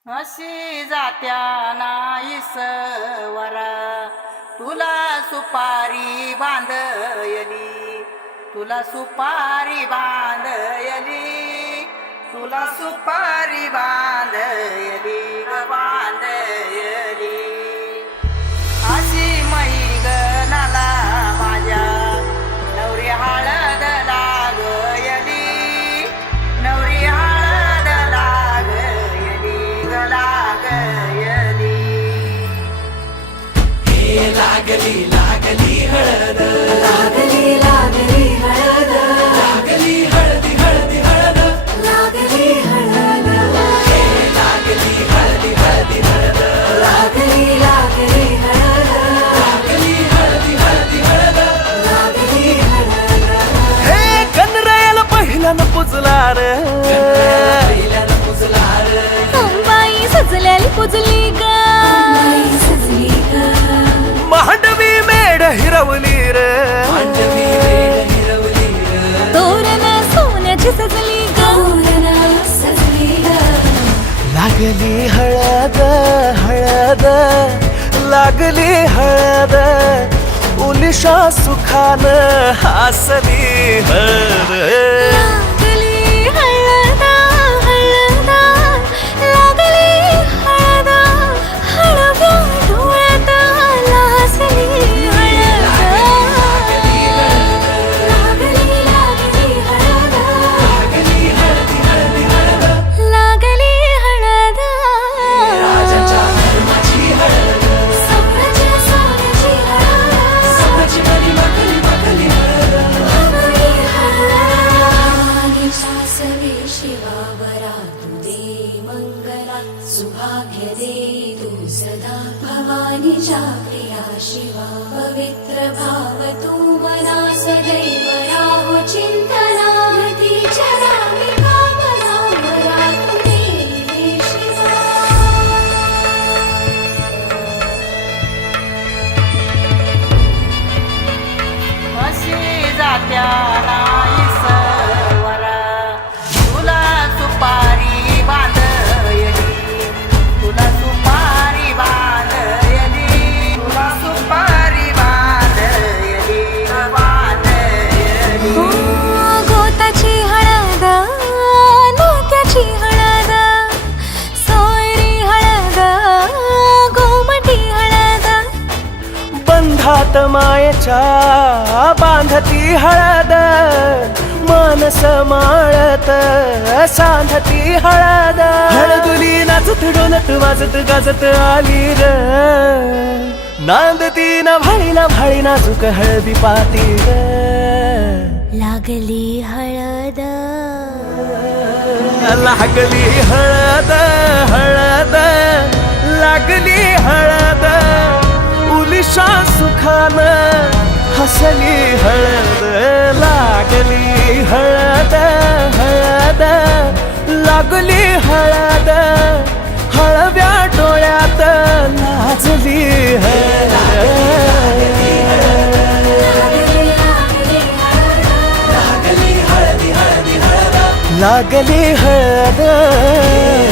अशी जात्या नाईसवरा तुला सुपारी बांधयली, तुला सुपारी बांधयली, तुला सुपारी बांधयली ग बांधयली. अशी मैगनाला माझ्या नवरी हळद लागयली, नवरी हळद लागयली ग लागयली. हे लागली लागली हळद, लागली लागली हळद, लागली हळदी हळदी हळद, लागली हळद, हे लागली हळदी हळदी हळद, लागली लागली हळद, लागली हळदी हळदी हळद. लागली हळद. हे गणरायाला पहिल्यानं पुजला रे, पहिल्यानं पुजला रे, अंबाई सजल्याली पुजली ग, बाई सजली ग, मांडवी मेढ हिरवली रे, मांडवी वेळ हिरवली रे, तोरण सोन्याची सजली ग, तोरण सजली ग. लागली हळद हळद, लागली हळद, उलिशा सुखान हसली हळद. लागली हळद हळद, लागली हळद, हळव्या डोळ्यात लाजली हळद. लागली लागली हळद, लागली हळदी हळदी हळद, लागली हळद. राजाच्या धर्माची हळद, सोन्याची सोन्याची हळद, सोन्याची मणी मखली मखली हळद. लागली हळद. सासवे शिवावरा तू दे मंगला, सुभाग्य दे तू सदा. भवानीच्या प्रिया शिवा, पवित्र भाव तू मना सदैव राहो चिंतना. तीच्या नामी कामना मला तू दे शिवा. अशी जात्या नाईसवरा तुला सुपारी बांधयली, तुला सुपारी बांधयली, तुला सुपारी बांधयली ग बांधयली. गोताची हळद, नात्याची हळद, सोयरी हळद, गोमटी हळद, बंधात मायेच्या बांधती हळद, मानस माळत सांधती हळद. हळदुली नाचत डोलत वाजत गाजत आली र, नांदती ना भाळी नाजूक हळदी पाती र. लागली हळद. लागली हळद हळद, लागली हळद, उलिशा सुखान हसली हळद. लागली हळद हळद, लागली हळद, हळव्या डोळ्यात लाजली हळद. लागली लागली हळद, लागली हळदी हळदी हळद, लागली हळद.